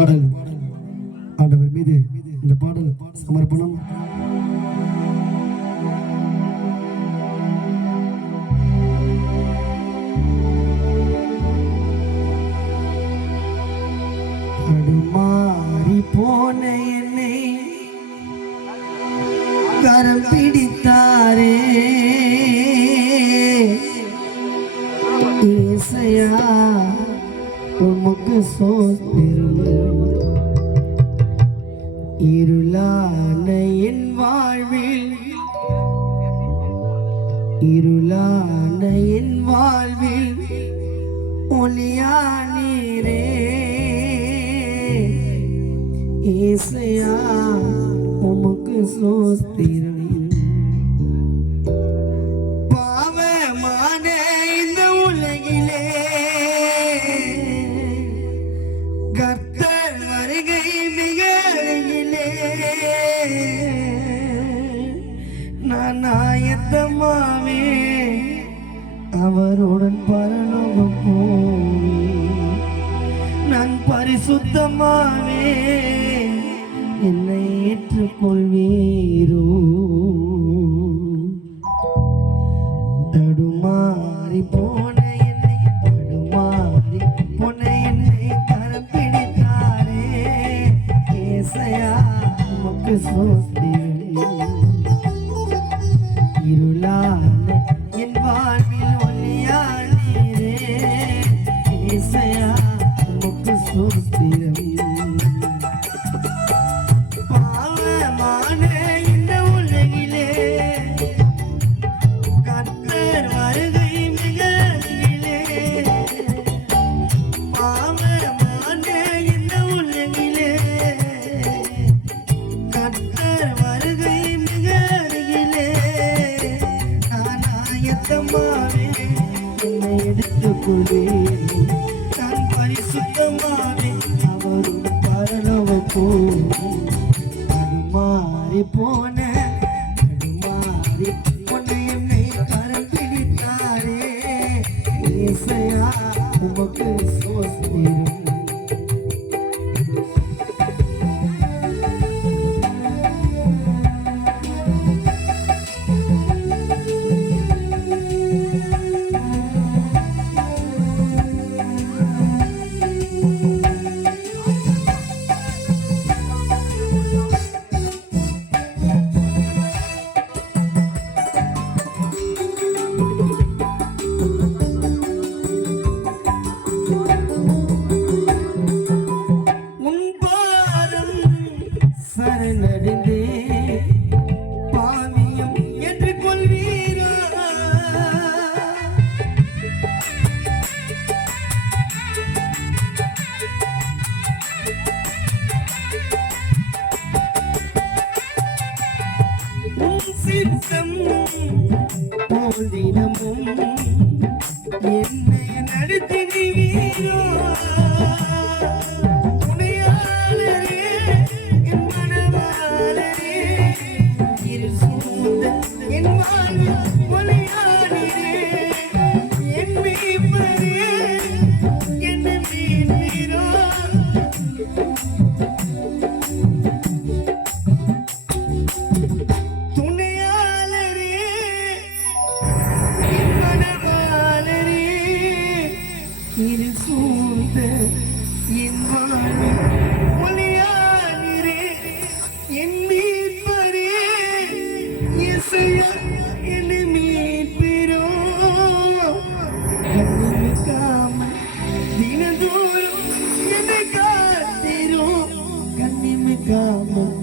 பாடல் ஆண்டவர் மீது இந்த பாடல் சமர்ப்பணம். தடுமாறி போன என்னை கரம் பிடித்தாரே ஏசையா, உமக்கு சோத்திரம். இருளான என் வாழ்வில், இருளான என் வாழ்வில் ஒளியானீரே ஏசையா, உமக்கு சோத்திரம். பாவமான இந்த உலகிலே கர்த்தர் வருகை மிக அருகிலே. நான் ஆயத்தமாவே அவருடன் பரலோகம் போவேன். நான் பரிசுத்தமாவே என்னை ஏற்றுக்கொள்வீரோ. தடுமாறி போன என்னை, தடுமாறி போன என்னை கரம் பிடித்தாரே ஏசையா, உமக்கு சோத்திரம். இருளான என் வாழ்வில் ஒளியானீரே ஏசையா, உமக்கு சோத்திரம். பாவமான இந்த உலகிலே கர்த்தர் வருகை மிக அருகிலே. பாவமான இந்த உலகிலே கர்த்தர் வருகை மிக அருகிலே. நான் ஆயத்தமாவே என்னை எடுத்துக்கொள்வேன். நான் பரிசுத்தமாவே அவருடைய பரலோகம் போவேன். தடுமாறி போன, தடுமாறி போன என்னை கரம் பிடித்தாரே ஏசையா, உமக்கு சோத்திரம். சரணடைந்தே பாவியம் என்று கொள்வீரா. உன் சித்தம் போல் தினமும் என்னை நடத்தினீரோ.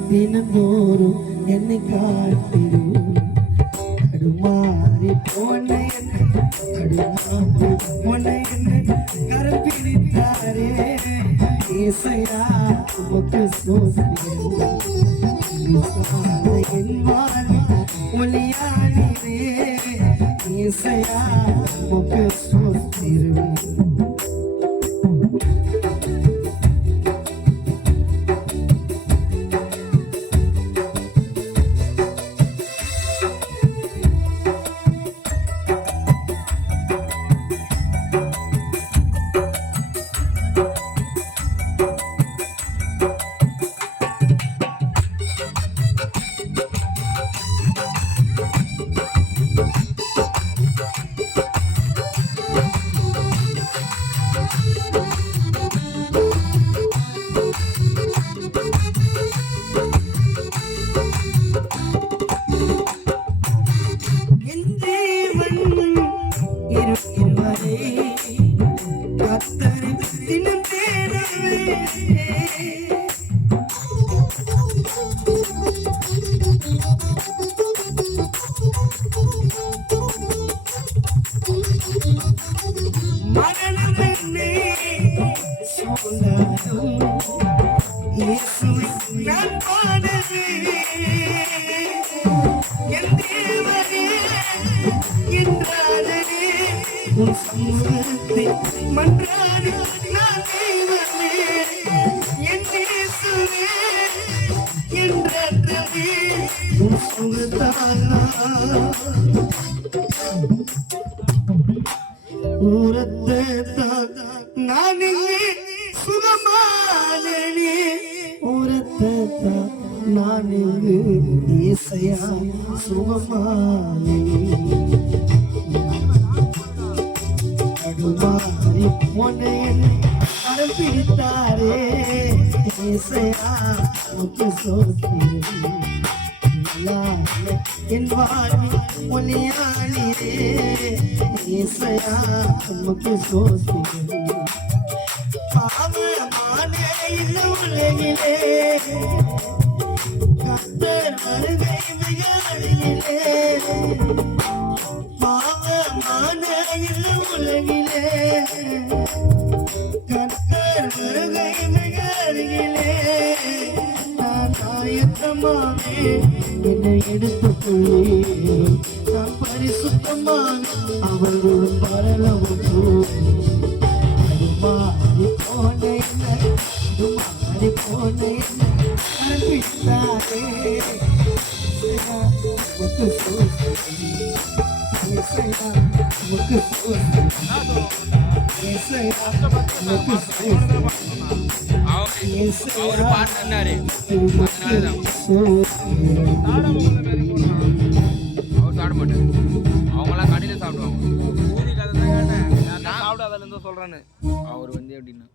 தினந்தோறும் என்னை காத்திரும். தடுமாறி போன என்னை, தடுமாறி போன என்னை கரம் பிடித்தாரே ஏசையா, உமக்கு சோத்திரம். என் வாழ்வில் ஒளியானீரே ஏசையா, உமக்கு சோத்திரம். மரணம் என்னை சூழ்ந்தாலும் இயேசுவை நான் பாடுவேன். என் தேவனே, என் ராஜனே, உன் சமூகத்தை மன்றாடி நான் தெய்வமே. என் இயேசுவே, என் ரட்சகனே, உன் சுகத்தானா உரத்தான் நான் இங்கே சுகமானே. உரத்தான் நான் இங்கு இசையா சுகமானே. கடுமாறி போன கரம் பிடித்தாரே இசையா முத்து சோத்திரே. என் வாழ்வி ஒளியாளிரே இசையா உமக்கு சோத்திரே. பாவமான இந்த உலகிலே கர்த்தர் வருகை மிக அருகிலே. பாவமான இந்த உலகிலே கர்த்தர் வருகை மிக அருகிலே. நான் ஆயத்தமாவே என்னை எடுத்துக்கொள்ளே. நான் பரிசுத்தமாக அவர்களும் பரலவும் மாறி போன மாறி போன அன்பித்தாரே முக்கு சோசி இசையா முக்கு சோசி இசையா முக்கு சோசி அவர் பாடினாரு அவர் சாப்பிட மாட்டாரு. அவங்களாம் கடையில் சாப்பிடுவாங்க. நான் சாப்பிடாதால இருந்து சொல்றான்னு அவர் வந்து எப்படின்னா